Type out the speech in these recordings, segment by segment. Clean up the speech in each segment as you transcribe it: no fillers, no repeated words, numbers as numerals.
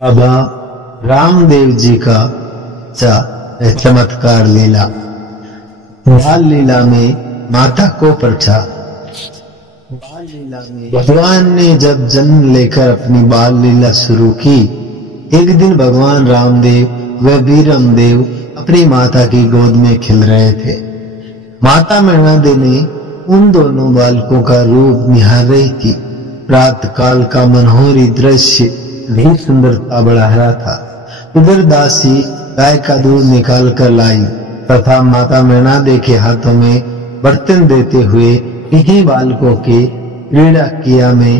बाबा रामदेव जी का चमत्कार लीला। बाल लीला में माता को परछा। बाल लीला में भगवान ने जब जन्म लेकर अपनी बाल लीला शुरू की, एक दिन भगवान रामदेव व वीरमदेव अपनी माता की गोद में खेल रहे थे। माता मैना देवी उन दोनों बालकों का रूप निहार रही थी। प्रातः काल का मनोहरी दृश्य भी सुंदरता बढ़ा रहा था। उधर दासी गाय का दूध निकाल कर लाई तथा माता मैना दे के हाथों में बर्तन देते हुए इन्हीं बालकों के क्रीड़ा किया में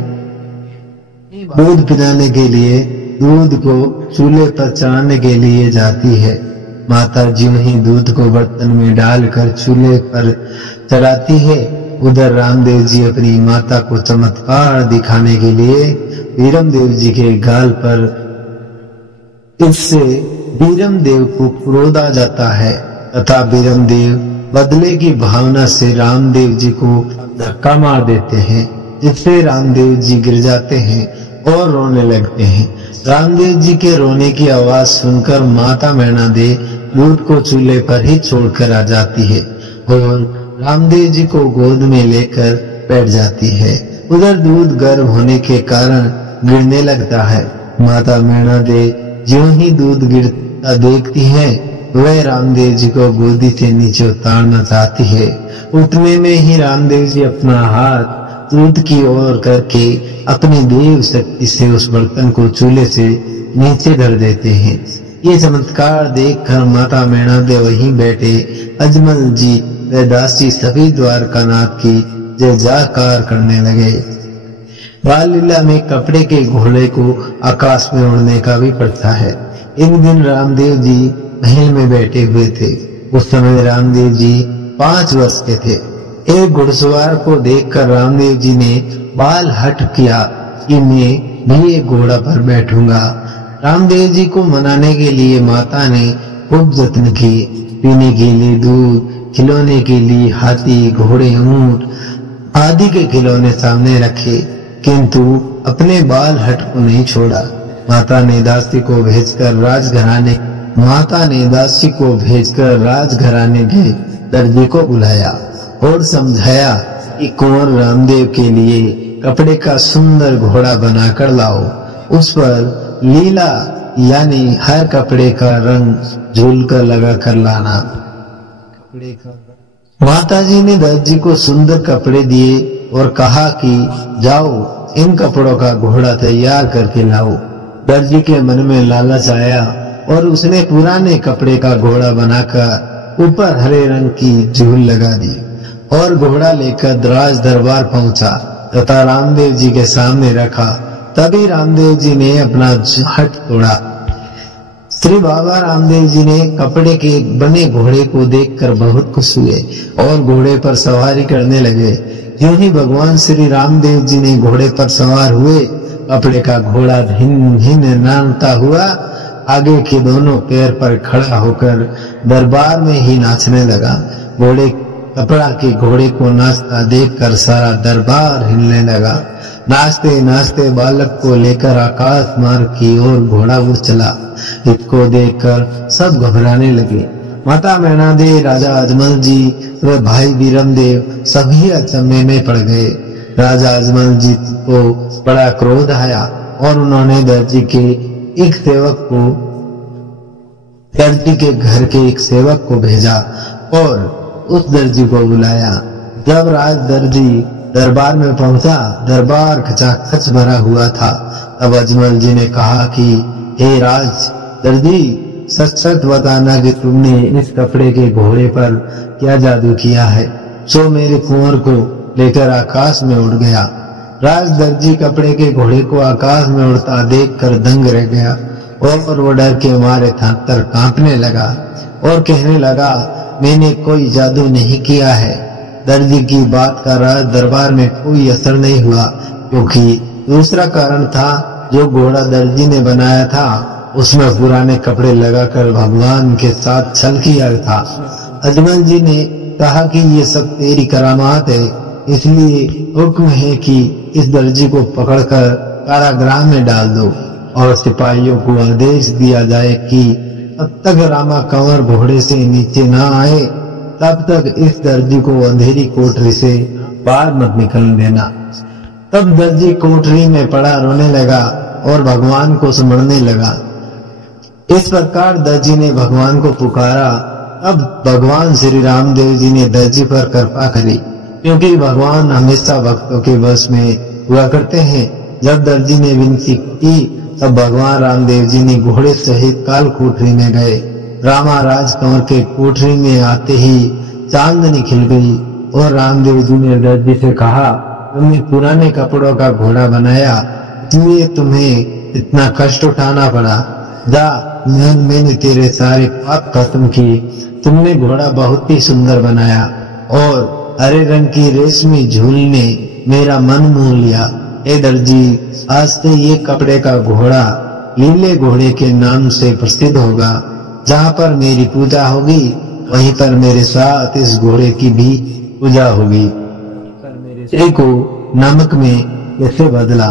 दूध पिलाने के लिए दूध को चूल्हे पर चढ़ाने के लिए जाती है। माता ज्यों ही दूध को बर्तन में डालकर चूल्हे पर चढ़ाती है, उधर रामदेव जी अपनी माता को चमत्कार दिखाने के लिए वीरमदेव जी के गाल पर, इससे वीरमदेव को क्रोध आ जाता है तथा वीरमदेव बदले की भावना से रामदेव जी को धक्का मार देते हैं, जिससे रामदेव जी गिर जाते हैं और रोने लगते हैं। रामदेव जी के रोने की आवाज सुनकर माता मैना दे दूध को चूल्हे पर ही छोड़कर आ जाती है और रामदेव जी को गोद में लेकर बैठ जाती है। उधर दूध गर्म होने के कारण गिरने लगता है। माता मैना दे ज्यों ही दूध गिरता देखती है, वह रामदेव जी को गोदी से नीचे उतारना चाहती है। उतने में ही रामदेव जी अपना हाथ दूध की ओर करके अपनी देव शक्ति से उस बर्तन को चूल्हे से नीचे धर देते हैं। ये चमत्कार देखकर माता मैना दे वहीं बैठे अजमल जी व दासी सभी द्वारकानाथ की जय जयकार करने लगे। बाल लीला में कपड़े के घोड़े को आकाश में उड़ने का भी प्रथा है। एक दिन रामदेव जी महल में बैठे हुए थे। उस समय रामदेव जी 5 वर्ष के थे। एक घुड़सवार को देखकर रामदेव जी ने बाल हट किया कि मैं भी एक घोड़ा पर बैठूंगा। रामदेव जी को मनाने के लिए माता ने खूब जत्न की। पीने के लिए दूध, खिलौने के लिए हाथी, घोड़े, ऊंट आदि के खिलौने सामने रखे, किंतु अपने बाल हट को नहीं छोड़ा। माता ने दासी को भेजकर राजघराने के दर्जी को बुलाया और समझाया कि कुंवर रामदेव के लिए कपड़े का सुंदर घोड़ा बनाकर लाओ। उस पर लीला यानी हर कपड़े का रंग झूलकर लगा कर लाना। माता जी ने दर्जी को सुंदर कपड़े दिए और कहा कि जाओ इन कपड़ों का घोड़ा तैयार करके लाओ। दर्जी के मन में लालच आया और उसने पुराने कपड़े का घोड़ा बनाकर ऊपर हरे रंग की झूल लगा दी और घोड़ा लेकर राज दरबार पहुंचा तथा रामदेव जी के सामने रखा। तभी रामदेव जी ने अपना हट तोड़ा। श्री बाबा रामदेव जी ने कपड़े के बने घोड़े को देखकर बहुत खुश हुए और घोड़े पर सवारी करने लगे। यूं ही भगवान श्री रामदेव जी ने घोड़े पर सवार हुए। कपड़े का घोड़ा भिन्न भिन्न नाचता हुआ आगे के दोनों पैर पर खड़ा होकर दरबार में ही नाचने लगा। कपड़ा के घोड़े को नाचता देखकर सारा दरबार हिलने लगा। नाचते नाचते बालक को लेकर आकाश मार्ग की ओर घोड़ा उड़ चला। इसको देखकर सब घबराने लगे। माता मैना दे, राजा अजमल जी व भाई वीरमदेव सभी अचंभे में पड़ गए। राजा अजमल जी को बड़ा क्रोध आया और उन्होंने दर्जी के घर के एक सेवक को भेजा और उस दर्जी को बुलाया। जब राज दर्जी दरबार में पहुंचा, दरबार खचाखच भरा हुआ था। तब अजमल जी ने कहा कि हे राज दर्जी, सच सच बताना कि तुमने इस कपड़े के घोड़े पर क्या जादू किया है। सो मेरे कुंवर को लेकर आकाश में उड़ गया। राज दर्जी कपड़े के घोड़े को आकाश में उड़ता देखकर दंग रह गया और वो डर के मारे थर-थर कांपने लगा और कहने लगा, मैंने कोई जादू नहीं किया है। दर्जी की बात का राज दरबार में कोई असर नहीं हुआ, क्योंकि दूसरा कारण था। जो घोड़ा दर्जी ने बनाया था उसमें पुराने कपड़े लगाकर भगवान के साथ छल किया था। अजमल जी ने कहा कि ये सब तेरी करामात है, इसलिए हुक्म है कि इस दर्जी को पकड़कर कारागृह में डाल दो और सिपाहियों को आदेश दिया जाए कि तब तक रामा कंवर घोड़े से नीचे न आए तब तक इस दर्जी को अंधेरी कोठरी से बाहर मत निकलने देना। तब दर्जी कोठरी में पड़ा रोने लगा और भगवान को स्मरने लगा। इस प्रकार दर्जी ने भगवान को पुकारा। अब भगवान श्री रामदेव जी ने दर्जी पर कृपा करी, क्योंकि भगवान हमेशा भक्तों के वश में हुआ करते हैं। जब दर्जी ने विनती की तब भगवान रामदेव जी ने घोड़े सहित काल कोठरी में गए। रामा राज कंवर के कोठरी में आते ही चांदनी खिल गई और रामदेव जी ने दर्जी से कहा, तुमने पुराने कपड़ों का घोड़ा बनाया, इसलिए तुम्हें इतना कष्ट उठाना पड़ा। जा, मैंने तेरे सारे पाप खत्म किए। तुमने घोड़ा बहुत ही सुंदर बनाया और हरे रंग की रेशमी झूल ने मेरा मन मोह लिया। ए दर्जी, आज से ये कपड़े का घोड़ा लीले घोड़े के नाम से प्रसिद्ध होगा। जहाँ पर मेरी पूजा होगी वहीं पर मेरे साथ इस घोड़े की भी पूजा होगी। मेरे को नमक में कैसे बदला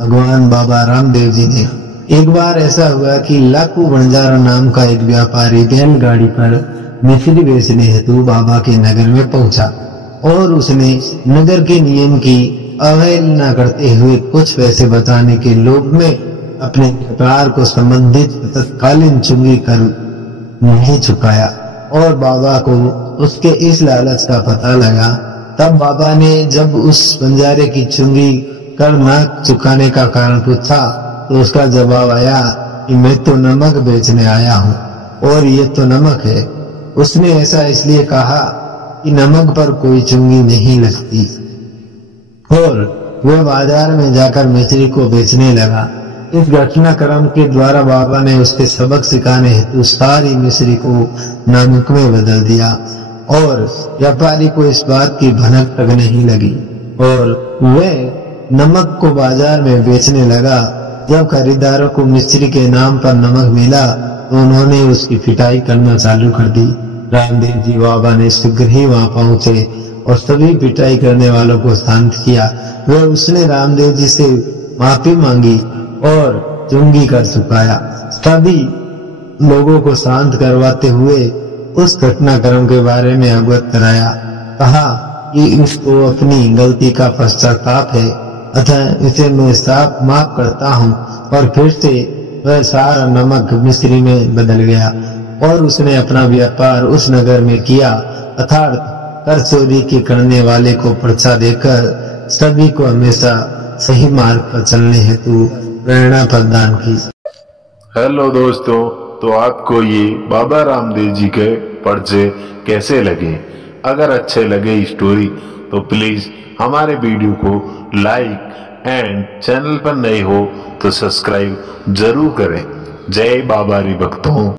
भगवान बाबा रामदेव जी ने। एक बार ऐसा हुआ कि लाखू बंजारा नाम का एक व्यापारी बैलगाड़ी पर मिश्री बेचने हेतु बाबा के नगर में पहुंचा और उसने नगर के नियम की अवहेलना करते हुए कुछ पैसे बचाने के लोभ में अपने व्यापार को संबंधित तत्कालीन चुंगी कर नहीं चुकाया और बाबा को उसके इस लालच का पता लगा। तब बाबा ने जब उस बंजारे की चुंगी कर न चुकाने का कारण पूछा तो उसका जवाब आया कि मैं तो नमक बेचने आया हूँ और ये तो नमक है। उसने ऐसा इसलिए कहा कि नमक पर कोई चुंगी नहीं लगती और वह बाजार में जाकर मिश्री को बेचने लगा। इस घटनाक्रम के द्वारा बाबा ने उसके सबक सिखाने हेतु सारी मिश्री को नमक में बदल दिया और व्यापारी को इस बात की भनक तक नहीं लगी और वह नमक को बाजार में बेचने लगा। जब खरीदारों को मिश्री के नाम पर नमक मिला तो उन्होंने उसकी पिटाई करना चालू कर दी। रामदेव जी बाबा ने शीघ्र ही वहां पहुंचे और सभी पिटाई करने वालों को शांत किया। वह उसने रामदेव जी से माफी मांगी और चुंगी कर चुकाया। सभी लोगों को शांत करवाते हुए उस घटनाक्रम के बारे में अवगत कराया। कहा कि इसको अपनी गलती का पश्चाताप है, अतः इसे मैं साफ माफ करता हूँ। और फिर से वह सारा नमक मिश्री में बदल गया और उसने अपना व्यापार उस नगर में किया, अर्थात कर चोरी के करने वाले को पर्चा देकर सभी को हमेशा सही मार्ग पर चलने हेतु प्रेरणा प्रदान की। हेलो दोस्तों, तो आपको ये बाबा रामदेव जी के पर्चे कैसे लगे? अगर अच्छे लगे स्टोरी तो प्लीज हमारे वीडियो को लाइक एंड चैनल पर नए हो तो सब्सक्राइब जरूर करें। जय बाबा री भक्तों।